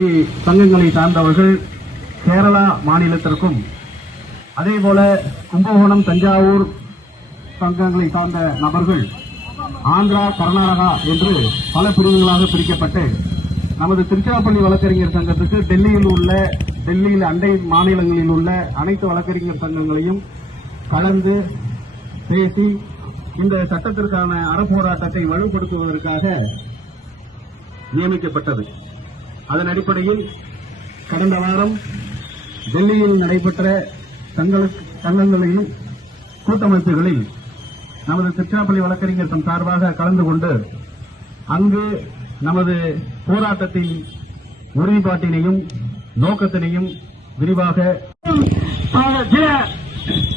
சங்கங்களை சார்ந்தவர்கள் கேரளா மாநிலத்திற்கும் அதேபோல கும்பகோணம் தஞ்சாவூர் சங்கங்களை சார்ந்த நபர்கள் ஆந்திரா கர்நாடகா என்று பல பிரிவுகளாக பிரிக்கப்பட்டு நமது திருச்சிராப்பள்ளி வழக்கறிஞர் சங்கத்துக்கு டெல்லியில் அண்டை மாநிலங்களில் உள்ள அனைத்து வழக்கறிஞர் சங்கங்களையும் கலந்து பேசி இந்த சட்டத்திற்கான அறப்போராட்டத்தை வலுப்படுத்துவதற்காக நியமிக்கப்பட்டது. அதன் அடிப்படையில் கடந்த வாரம் டெல்லியில் நடைபெற்ற சங்கங்களையும் கூட்டமைப்புகளில் நமது திருச்சிராப்பள்ளி வழக்கறிஞர் சங்கம் சார்பாக கலந்து கொண்டு அங்கு நமது போராட்டத்தின் உறுதிப்பாட்டினையும் நோக்கத்தினையும் விரிவாக சில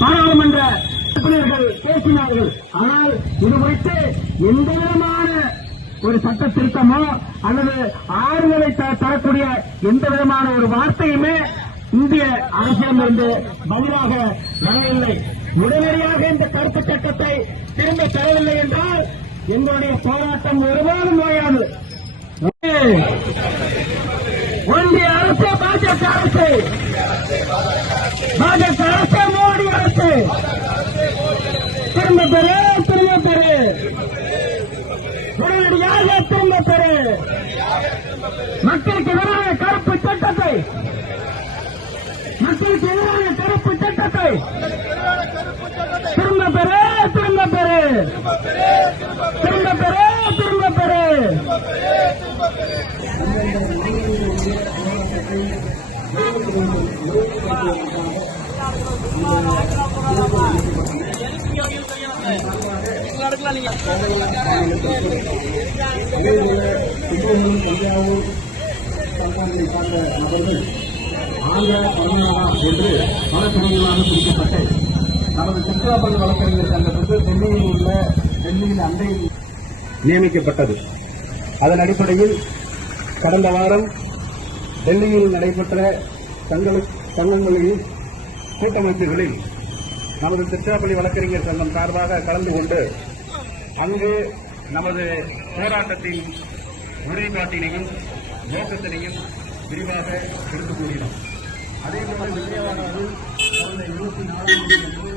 பாராளுமன்ற உறுப்பினர்கள் பேசினார்கள். ஆனால் இது குறித்து எந்த விதமான ஒரு சட்ட திருத்தமோ அல்லது ஆறுதலை தரக்கூடிய எந்த விதமான ஒரு வார்த்தையுமே இந்திய அரசிடமிருந்து பதிலாக வரவில்லை. உடனடியாக இந்த கருப்பு சட்டத்தை திரும்ப தரவில்லை என்றால் எங்களுடைய போராட்டம் ஒருபோதும் ஓயாது. ஒன்றிய அரசு, பாஜக அரசு, மோடி அரசு திரும்ப பெறு, உடனடியாக திரும்ப பெறு. மக்களுக்கு எதிரான கருப்பு சட்டத்தை திரும்ப பெறு. தஞ்சாவூர் சங்கங்களை சார்ந்த நபர்கள் ஆந்திரா கர்நாடகா என்று பல பிரிவுகளாக பிரிக்கப்பட்டு நமது திருச்சிராப்பள்ளி வழக்கறிஞர் சங்கத்துக்கு டெல்லியில் அண்டை நியமிக்கப்பட்டது. அதன் அடிப்படையில் கடந்த வாரம் டெல்லியில் நடைபெற்ற சங்கங்களையும் கூட்டமைப்புகளில் நமது திருச்சிராப்பள்ளி வழக்கறிஞர் சங்கம் சார்பாக கலந்து கொண்டு அங்கு நமது போராட்டத்தின் உறுதிப்பாட்டினையும் நோக்கத்தினையும் விரிவாக எடுத்துக் கூறினோம். அதேபோல விஜயவாடாவில் கடந்த 24